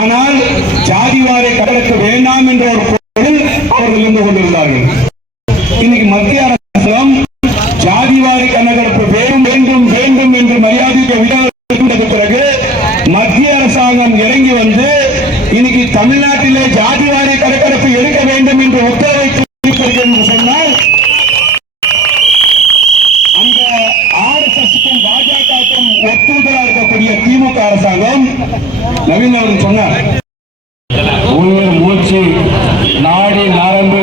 ஆனால் ஜாதிவாரை கணக்கு வேண்டாம் என்ற ஒரு பொருள் அவர்கள் இருந்து கொண்டிருந்தார்கள். இன்னைக்கு மத்திய அரசாங்கம் ஜாதிவாரி கணக்கெடுப்பு வேண்டும் வேண்டும் என்று மரியாதைக்கு விட பிறகு மத்திய அரசாங்கம் இறங்கி வந்து இன்னைக்கு தமிழ்நாட்டிலே ஜாதிவாரி கணக்கெடுப்பு எடுக்க வேண்டும் என்று உத்தரவை என்று சொன்னால் அந்த RSSக்கும் பாஜகவுக்கும் ஒத்துழைப்பாக இருக்கக்கூடிய திமுக அரசாங்கம் நவீன் அவர்கள் சொன்னார், உயிர் மூச்சு நாடி நரம்பு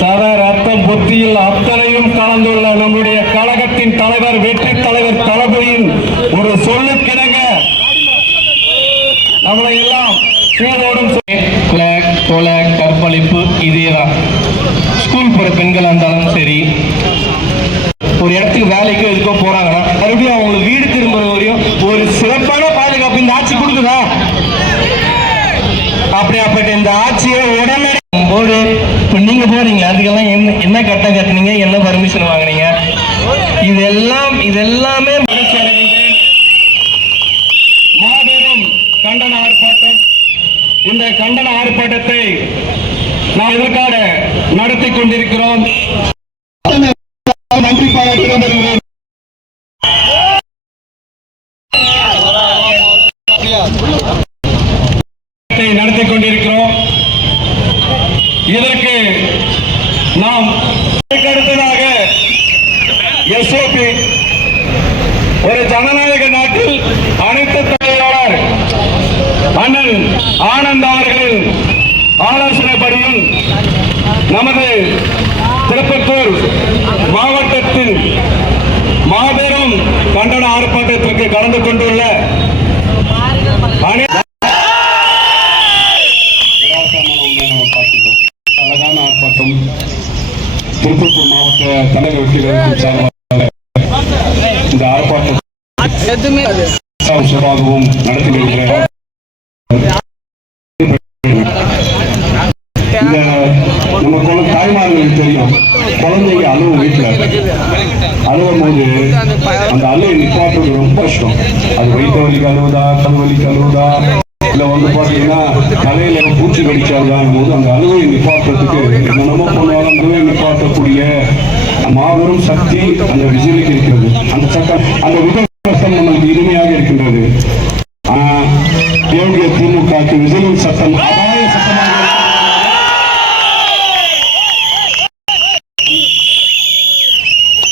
சத ரத்தம் புத்தியில் அத்தனையும் கலந்துள்ள நம்முடைய கழகத்தின் தலைவர் வெற்றி தலைவர் தளபதியின் ஒரு சொல்லுக்கிடங்க நம்மளை எல்லாம் சீரோடும் கொலை கற்பழிப்பு இதேதான். ஸ்கூல் போற பெண்கள் இருந்தாலும் சரி, ஒரு இடத்துக்கு வேலைக்கோ எதுக்கோ போறாங்கன்னா மறுபடியும் அவங்களுக்கு வீடு திரும்புறது வரையும் ஒரு சிறப்பான பாதுகாப்பு இந்த ஆட்சி கொடுக்குதா? அப்படியாப்பட்ட இந்த ஆட்சியை உடனே போடு. இப்ப நீங்க போறீங்க, அதுக்கெல்லாம் என்ன கட்டம் கட்டுனீங்க, என்ன பர்மிஷன் வாங்கினீங்க? இதெல்லாமே மாபெரும் கண்டன ஆர்ப்பாட்டம். இந்த கண்டன ஆர்ப்பாட்டத்தை நாம் எதற்காக நடத்தி கொண்டிருக்கிறோம்? நன்றி பாராட்டுகிறேன். நடத்தி கொண்டிருக்கிறோம். இதற்கு நாம் அடுத்ததாக SOP ஒரு ஜனநாயக நாட்டில் அனைத்து தலைவர் அண்ணன் ஆனந்த் அவர்களின் ஆலோசனைப்படியும் நமது திருப்பத்தூர் மாவட்டத்தில் மாபெரும் கண்டன ஆர்ப்பாட்டத்திற்கு கலந்து கொண்டுள்ள அழகான ஆர்ப்பாட்டம் திருப்பத்தூர் மாவட்ட தலைவர் வெற்றிகளுக்கும் சார்பாக இந்த ஆர்ப்பாட்டம் சிறப்பாகவும் நடத்தி வருகிறேன். இந்த நம்ம தாய்மார்களுக்கு தெரியும், குழந்தைங்க அழுவும் வீட்டுல அழுவும் போது அந்த அழுவை நிப்பாட்டுறது ரொம்ப கஷ்டம். அது வயிற்று வலிக்கு அழுவுதா, கண் வலிக்கு அழுவுதா, இல்ல வந்து பாத்தீங்கன்னா தலையில பூச்சி கடிச்சாதான் போது அந்த அழுவை நிப்பாட்டுறதுக்கு என்னென்னமோ பண்ணுவாங்க. அழுவை நிப்பாட்டக்கூடிய மாபெரும் சக்தி அந்த விஜய்க்கு இருக்கிறது. அந்த சட்டம் அந்த விஜய் சட்டம் நம்மளுக்கு இனிமையாக இருக்கின்றது. ஆனா தேவைய திமுகக்கு விஜயின் சட்டம் அபாய சட்டமாக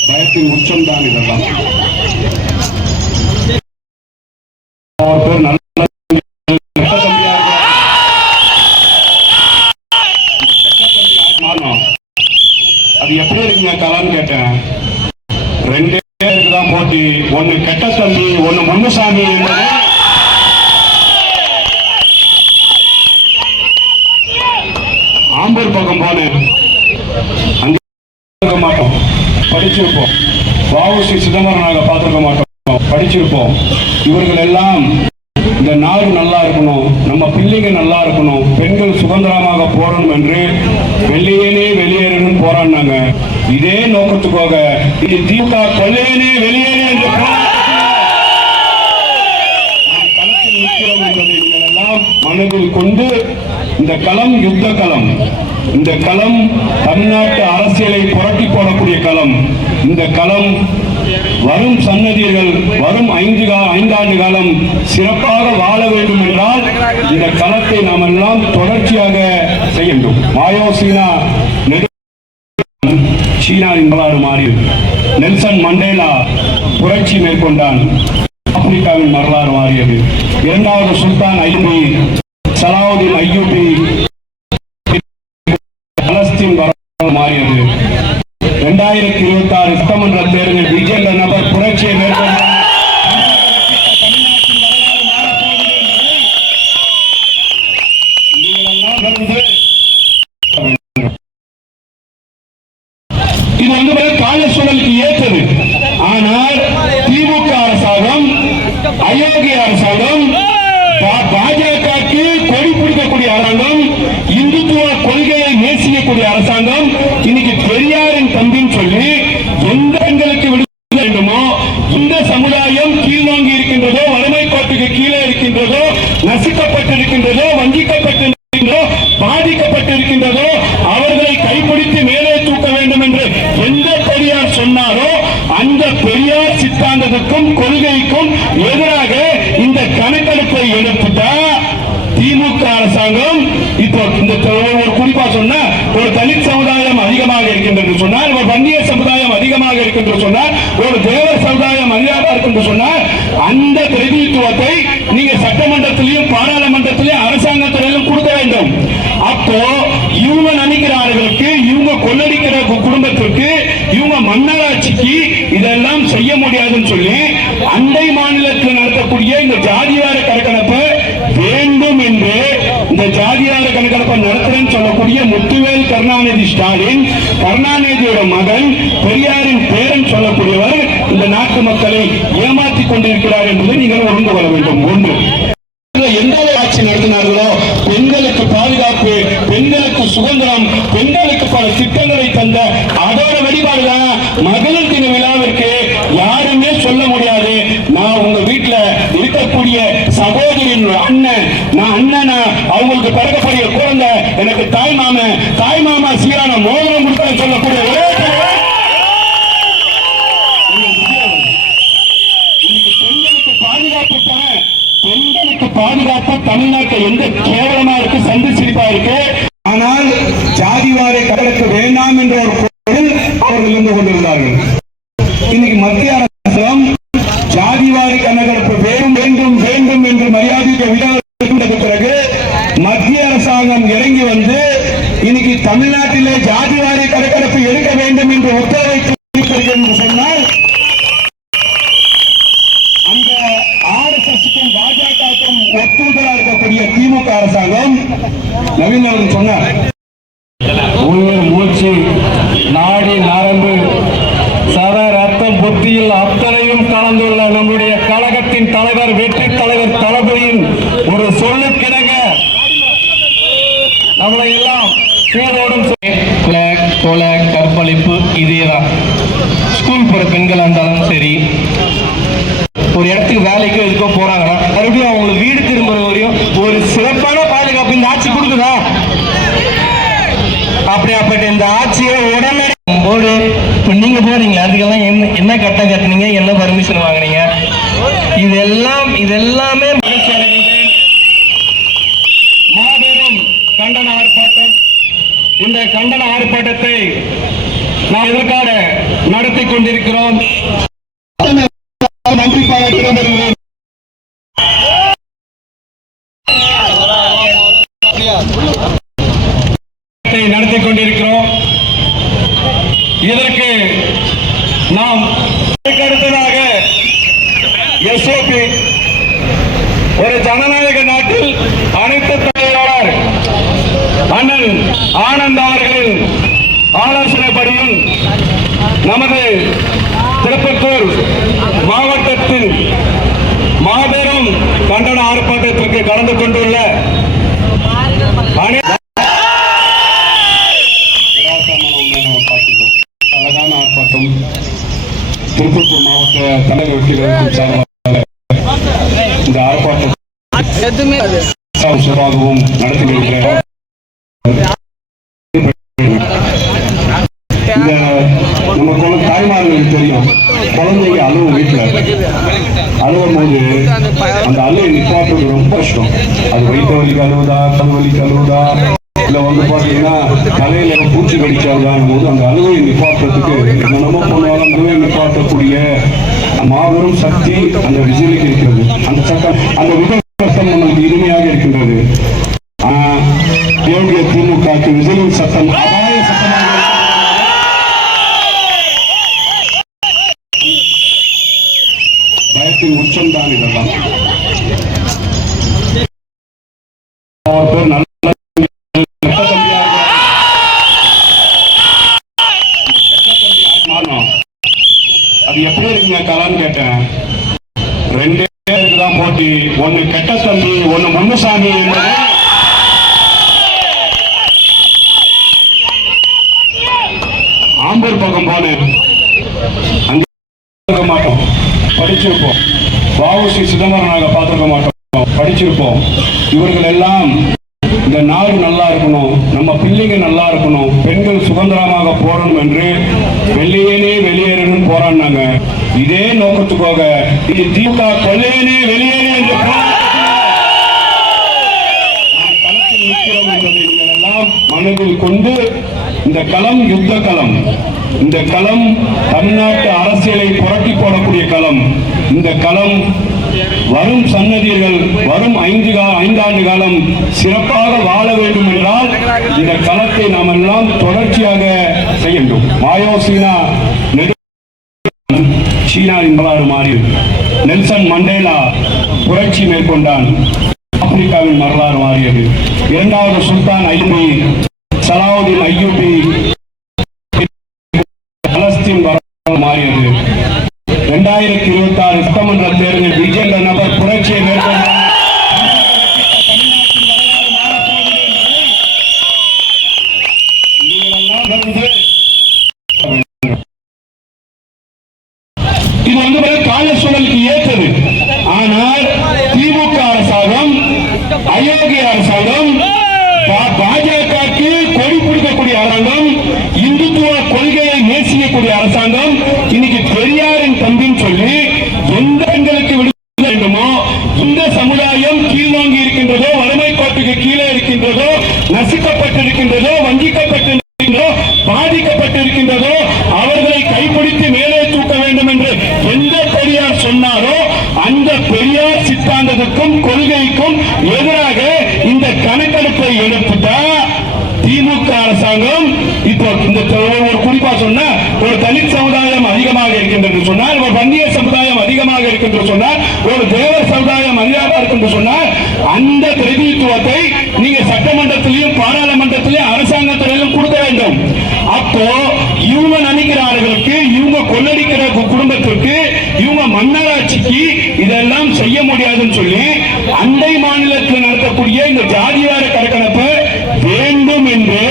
பயத்தின் உச்சம்தான். இதெல்லாம் நல்ல அது எப்படி இருக்குங்க கலான்னு கேட்டேன். ரெண்டே பேருக்கு தான் போட்டி, ஒன்னு கெட்ட தம்பி, ஒன்னு முன்னுசாமி. ஆம்பூர் பக்கம் போனேன், அங்க மாட்டோம், படிச்சிருப்போம். வ.உ.சி. சிதம்பரம் நாங்க பார்த்திருக்க மாட்டோம், படிச்சிருப்போம். இவர்கள் எல்லாம் இந்த நாடு நல்லா இருக்கணும், நம்ம பிள்ளைங்க நல்லா இருக்கணும், பெண்கள் சுதந்திரமாக போறணும் என்று வெளியேனே வெளியேறணும் போராடினாங்க. இதே நோக்கத்துக்காக இது திமுக கொள்ளையனே வெளியேறு என்று களத்தில் நிற்கிறோம் என்பதை நீங்கள் எல்லாம் மனதில் கொண்டு இந்த களம் யுத்த களம். இந்த களம் தமிழ்நாட்டு அரசியலை புரட்டி போடக்கூடிய களம். இந்த களம் வரும் சன்னதிகள் வரும் 5 ஆண்டு காலம் சிறப்பாக வாழ வேண்டும் என்றால் இந்த களத்தை நாம் எல்லாம் தொடர்ச்சியாக செய்ய வேண்டும். மாயோ சீனாவின் வரலாறு மாறியது. நெல்சன் மண்டேலா புரட்சி மேற்கொண்டான், ஆப்பிரிக்காவின் வரலாறு மாறியது. இரண்டாவது சுல்தான் ஐயூபி, சலாவுதீன் ஐயூபி, பலஸ்தீன் வரலாறு மாறியது. 2026 சட்டமன்ற தேர்தலில் விஜய் என்ற நபர் புரட்சியை மேற்கொண்டார். இது வந்து கால சூழலுக்கு ஏற்றது. ஆனால் திமுக அரசாங்கம், அயோக்கிய அரசாங்கம், பாஜகவுக்கு கொடி பிடிக்கக்கூடிய அரசாங்கம், இந்துத்துவ கொள்கையை நேசிக்கக்கூடிய அரசாங்கம், இன்னைக்கு பெரியாரின் தம்பின்னு சொல்லி எந்த இருக்கின்றதோ, வஞ்சிக்கப்பட்டிருக்கின்றதோ, பாதிக்கப்பட்டிருக்கின்றதோ அவர்களை கைப்பிடித்து மேலே தூக்க வேண்டும் என்று எந்த பெரியார் சொன்னாரோ அந்த பெரியார் சித்தாந்தத்துக்கும் கொள்கைக்கும் எதிராக இந்த கணக்கெடுப்பை எடுத்துட்டா திமுக அரசாங்கம் இப்போ இந்த ஒரு குறிப்பா சொன்னா ஒரு தலித் சமுதாயம் அதிகமாக இருக்கின்றது சொன்னால், ஒரு வன்னிய சமுதாயம் அதிகமாக இருக்கின்ற சொன்னால், ஒரு தேவர் சமுதாயம் அதிகமாக இருக்கின்ற சொன்னால் அந்த பிரதிநிதித்துவத்தை நீங்க சட்டமன்றத்திலையும் பாராளுமன்றத்திலையும் அரசாங்கத்திலையும் கொடுக்க வேண்டும். அப்போ இவங்க நினைக்கிறார்களுக்கு, இவங்க கொள்ளடிக்கிற குடும்பத்திற்கு, இவங்க மன்னராட்சிக்கு இதெல்லாம் செய்ய முடியாதுன்னு சொல்லி அண்டை மாநிலத்தில் நடத்தக்கூடிய இந்த ஜாதிவார கணக்கெடுப்பு வேண்டும் என்று இந்த ஜாதிவார கணக்கெடுப்பை நடத்துறேன்னு சொல்லக்கூடிய முத்துவேல் கருணாநிதி ஸ்டாலின், கருணாநிதியோட மகன், பெரியாரின் பேரன் சொல்லக்கூடியவர் இந்த நாட்டு மக்களை ஏமாற்றிக் கொண்டிருக்கிறார் என்பதை நீங்கள் உணர்ந்து கொள்ள வேண்டும். ஒன்று, எந்த ஆட்சி நடத்தினார்களோ பெண்களுக்கு பாதுகாப்பு, பெண்களுக்கு சுதந்திரம், பெண்களுக்கு பல திட்டங்களை தந்த அதோட வெளிப்பாடுதான் மகளிர் தின விழாவிற்கு யாருமே சொல்ல முடியாது. நான் உங்க வீட்டுல இருக்கக்கூடிய சகோதரின் அண்ணன், நான் அண்ணனா அவங்களுக்கு பிறக்கக்கூடிய குழந்தை, எனக்கு தாய் மாமா சீரான மோதிரம் கொடுத்த சொல்லக்கூடிய ஒரே பாதுகாப்பு தமிழ்நாட்டை எந்த கேவலமா இருக்கு, சந்தி சிரிப்பா இருக்கு. ஆனால் ஜாதிவாரை கணக்கு வேண்டாம் என்ற ஒரு பொருள் அவர்கள் இருந்து கொண்டிருந்தார்கள். இன்னைக்கு மத்திய அரசாங்கம் ஜாதிவாரி கணக்கெடுப்பு வேண்டும் வேண்டும் என்று மரியாதைக்கு விட பிறகு மத்திய அரசாங்கம் இறங்கி வந்து இன்னைக்கு தமிழ்நாட்டிலே ஜாதிவாரி கணக்கெடுப்பு எடுக்க வேண்டும் என்று உத்தரவை என்று சொன்னால் அந்த RSSக்கும் பாஜகவுக்கும் ஒத்துழைப்பாக இருக்கக்கூடிய திமுக அரசாங்கம் நவீன் அவர்கள் சொன்னார், உயிர் மூச்சு நாடி நரம்பு சத ரத்தம் புத்தியில் அத்தனையும் கலந்துள்ள நம்முடைய கழகத்தின் தலைவர், வெற்றி தலைவர் தளபதியின் ஒரு சொல்லுக்கிணங்க நம்மளை எல்லாம் சீரோடும் கொலை கற்பழிப்பு இதேதான். ஸ்கூல் போற பெண்கள் இருந்தாலும் சரி, ஒரு இடத்துக்கு வேலைக்கோ எதுக்கோ போறாங்கன்னா மறுபடியும் அவங்களுக்கு வீடு திரும்புற வரையும் ஒரு சிறப்பான பாதுகாப்பு இந்த ஆட்சி கொடுக்குதா? அப்படியாப்பட்ட இந்த ஆட்சியை உடனே போடு. இப்ப நீங்க போறீங்களா, அதுக்கெல்லாம் என்ன கட்டம் கட்டினீங்க, என்ன பர்மிஷன் வாங்கினீங்க? இதெல்லாமே மாபெரும் கண்டன ஆர்ப்பாட்டம். இந்த கண்டன ஆர்ப்பாட்டத்தை நாம் எதற்காக நடத்தி கொண்டிருக்கிறோம்? நன்றி பாராட்டுகிறேன். நடத்தி கொண்டிருக்கிறோம். இதற்கு நாம் அடுத்ததாக SOP, ஒரு ஜனநாயக நாட்டில் அனைத்து தலைவராளர் அண்ணன் ஆனந்த் அவர்களின் ஆலோசனைப்படியும் நமது திருப்பத்தூர் மாவட்டத்தின் மாபெரும் கண்டன ஆர்ப்பாட்டத்திற்கு கலந்து கொண்டுள்ள அழகான ஆர்ப்பாட்டம் திருப்பத்தூர் மாவட்ட தலைவர் வெற்றிகளுக்கும் சார்பாக இந்த ஆர்ப்பாட்டத்தை சிறப்பாகவும் நடத்தி வருகிறார். நம்ம தாய்மார்களுக்கு தெரியும், குழந்தைங்க அழுவும், வீட்டுல அழுவும் போது அந்த அழுவை நிப்பாட்டுறது ரொம்ப கஷ்டம். அது வயிற்று வலிக்கு அழுவுதா, கண் வலிக்கு அழுவுதா, இல்ல வந்து பாத்தீங்கன்னா தலையில பூச்சி கடிக்காதான் போது அந்த அழுவை நிப்பாட்டுறதுக்கு என்னென்னமோ பண்ணுவாங்க. அந்த அழுவை நிப்பாட்டக்கூடிய மாபெரும் சக்தி அந்த விஜய்க்கு இருக்கிறது. அந்த சட்டம், அந்த விஜய் சட்டம் நம்மளுக்கு இனிமையாக இருக்கின்றது. யோகிய திமுகக்கு விஜயின் சட்டம் அபாய சட்டமாக, பயத்தின் உச்சம்தான் இதெல்லாம். நல்ல அது எப்படி இருக்குங்க கலான்னு கேட்டேன். ரெண்டே பேருக்கு தான் போட்டி, ஒன்னு கெட்ட தம்பி, ஒன்னு முன்னுசாமி என்பது ஆம்பூர் பக்கம் போனேன். அங்க மாட்டோம், படிச்சிருப்போம். வ.உ.சி. சிதம்பரம் நாங்க பார்த்திருக்க மாட்டோம். படிச்சிருப்போம். இவர்கள் எல்லாம் இந்த நாடு நல்லா இருக்கணும், நம்ம பிள்ளைங்க நல்லா இருக்கணும், பெண்கள் சுதந்திரமாக போறணும் என்று வெளியேறணும் போராடினாங்க. இதே நோக்கத்துக்காக திமுக கொள்ளையனே வெளியேறு என்று களத்தில் நிற்கிறோம் என்பதை நீங்கள் எல்லாம் மனதில் கொண்டு இந்த களம் யுத்த களம். இந்த களம் தமிழ்நாட்டு அரசியலை புரட்டி போடக்கூடிய களம். இந்த களம் வரும் சன்னதிகள் வரும் 5 ஆண்டு காலம் சிறப்பாக வாழ வேண்டும் என்றால் இந்த களத்தை நாம் எல்லாம் தொடர்ச்சியாக செய்ய வேண்டும். மாயோ சீனாவின் வரலாறு மாறியது. நெல்சன் மண்டேலா புரட்சி மேற்கொண்டான், ஆப்பிரிக்காவின் வரலாறு மாறியது. இரண்டாவது சுல்தான் ஐயூபி, சலாவுதீன் ஐயூபி, பலஸ்தீன் வரலாறு மாறியது. 2026 சட்டமன்ற தேர்தலில் விஜய் என்ற நபர் புரட்சியை மேற்கொண்டார். இது கால சூழலுக்கு ஏற்றது. ஆனால் திமுக அரசாங்கம், அயோக்கிய அரசாங்கம், பாஜகவுக்கு கொடி பிடிக்கக்கூடிய அரசாங்கம், இந்துத்துவ கொள்கையை நேசிக்கக்கூடிய அரசாங்கம் இன்னைக்கு பெரியாரின் தம்பின்னு சொல்லி எந்த பெண்களுக்கு விடுதலை வேண்டுமோ, இந்த சமுதாயம் கீழ்நோங்கி இருக்கின்றதோ, வறுமை கோட்டுக்கு கீழே இருக்கின்றதோ, நசுக்கப்பட்டிருக்கின்றதோ, வஞ்சிக்கப்பட்டிருக்கின்றதோ, பாதிக்கப்பட்டிருக்கின்றதோ அவர்களை கைப்பிடித்து மேலே தூக்க வேண்டும் என்று எந்த பெரியார் சொன்னாரோ அந்த பெரியார் சித்தாந்தத்துக்கும் கொள்கைக்கும் எதிராக இந்த கணக்கெடுப்பை எடுத்துட்டா திமுக அரசாங்கம் இப்போ இந்த ஒரு குறிப்பா சொன்னா ஒரு தலித் சமுதாயம் அதிகமாக இருக்கின்றது சொன்னால், ஒரு வன்னிய சமுதாயம் அதிகமாக இருக்கின்றது சொன்னால், ஒரு தேவர் சமுதாயம் அதிகமாக இருக்கின்ற சொன்னால் அந்த பிரதிநிதித்துவத்தை நீங்க சட்டமன்றத்திலையும் பாராளுமன்றத்திலையும் அரசாங்கத்திலையும் கொடுக்க வேண்டும். அப்போ இவங்க நினைக்கிறார்களுக்கு, இவங்க கொள்ளடிக்கிற குடும்பத்திற்கு, இவங்க மன்னராட்சிக்கு இதெல்லாம் செய்ய முடியாதுன்னு சொல்லி அண்டை மாநிலத்தில் நடத்தக்கூடிய இந்த ஜாதிவார கணக்கெடுப்பு வேண்டும் என்று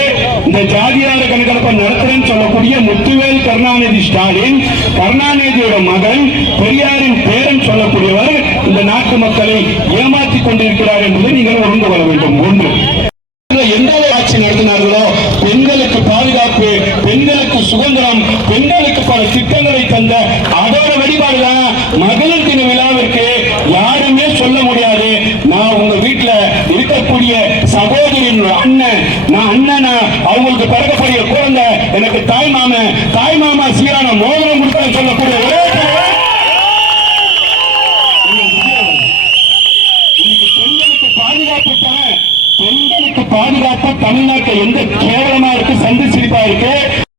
இந்த ஜாதியார கணக்கெடுப்பை நடத்துறேன்னு சொல்லக்கூடிய முத்துவேல் கருணாநிதி ஸ்டாலின், கருணாநிதியோட மகன், பெரியாரின் பேரன் சொல்லக்கூடியவர் இந்த நாட்டு மக்களை ஏமாற்றிக் கொண்டிருக்கிறார் என்பதை நீங்கள் உணர்ந்து கொள்ள வேண்டும். ஒன்று, எந்த ஆட்சி நடத்தினார்களோ பெண்களுக்கு பாதுகாப்பு, பெண்களுக்கு சுதந்திரம், பெண்களுக்கு பல திட்டங்களை தந்த அதோட வெளிப்பாடுதான் மகளிர் தின விழாவிற்கு யாருமே சொல்ல முடியாது. நான் உங்க வீட்டுல இருக்கக்கூடிய சகோதரின் அண்ணன், நான் அண்ணனா அவங்களுக்கு பிறக்கக்கூடிய குழந்தை, எனக்கு தாய் மாமா சீரான மோதிரம் கொடுத்த சொல்லக்கூடிய ஒரே பெண்களுக்கு பாதுகாப்பு தமிழ்நாட்டை எந்த கேவலமா இருக்கு